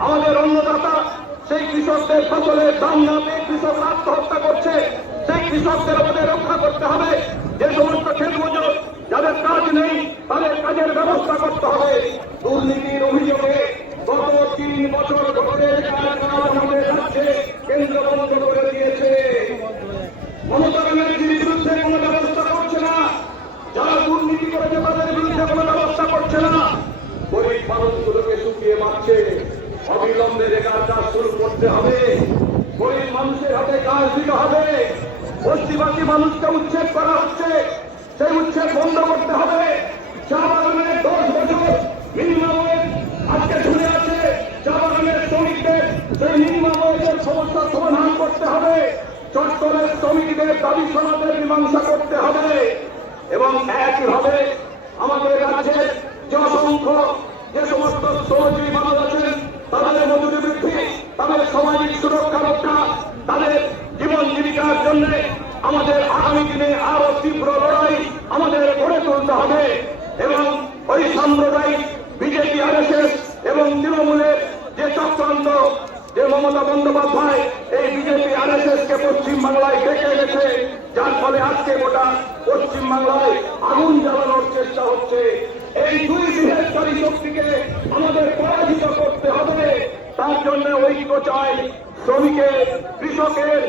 আমাদের অন্নদাতা, সেই কৃষকদের ফসলের দাম না পেয়ে কৃষকরা আত্মহত্যা করছে, সেই কৃষকদের আমাদের রক্ষা করতে হবে, যে সমস্ত ক্ষেত মজুর যাদের কাজ নেই, তাদের কাজের ব্যবস্থা করতে হবে। দুর্নীতির অভিযোগে গত তিন বছর ধরে কাজ আমাদের রাজ্যে কেন্দ্র বন্ধ করে দিয়েছে মমতা ব্যানার্জির বিরুদ্ধে কোনো ব্যবস্থা করছে না যারা দুর্নীতি করেছে তাদের বিরুদ্ধে কোনো ব্যবস্থা করছে না মানুষগুলোকে শুকিয়ে মারছে। অবিলম্বে বেকার কাজ শুরু করতে হবে। গরিব মানুষের হাতে কাজ দিতে হবে। বস্তিবাসী মানুষকে উচ্ছেদ করা হচ্ছে। সেই উচ্ছেদ বন্ধ করতে হবে। চা বাগানের দশ বছর মিনিমাম আজকে ঝুলে আছে। চা বাগানের শ্রমিকদের সেই মিনিমাম ওয়েজের সমস্যার সমাধান করতে হবে। চট্টলের শ্রমিকদের দাবি সমাজের মীমাংসা করতে হবে। এবং একইভাবে আমাদের রাজ্যের যে অসংখ্য যে সমস্ত শ্রমজীবী মানুষ আছেন, তাদের মজুরি বৃদ্ধি, তাদের সামাজিক সুরক্ষা রক্ষা, তাদের জীবন জীবিকার জন্য আমাদের আগামী দিনে আরও তীব্র লড়াই আমাদের গড়ে তুলতে হবে এবং ওই সাম্প্রদায়িক বিজেপি, আরএসএস এবং তৃণমূলের যে চক্রান্ত, যে মমতা বন্দ্যোপাধ্যায়, এই বিজেপি, আরএসএস কে পশ্চিম বাংলায় ডেকে এনেছে, যার ফলে আজকে গোটা পশ্চিম বাংলায় আগুন জ্বালানোর চেষ্টা হচ্ছে। এই দুই বিভেদকারী শক্তিকে আমাদের পরাজিত করতে হবে। তার জন্য ঐক্য চাই শ্রমিকের কৃষকের।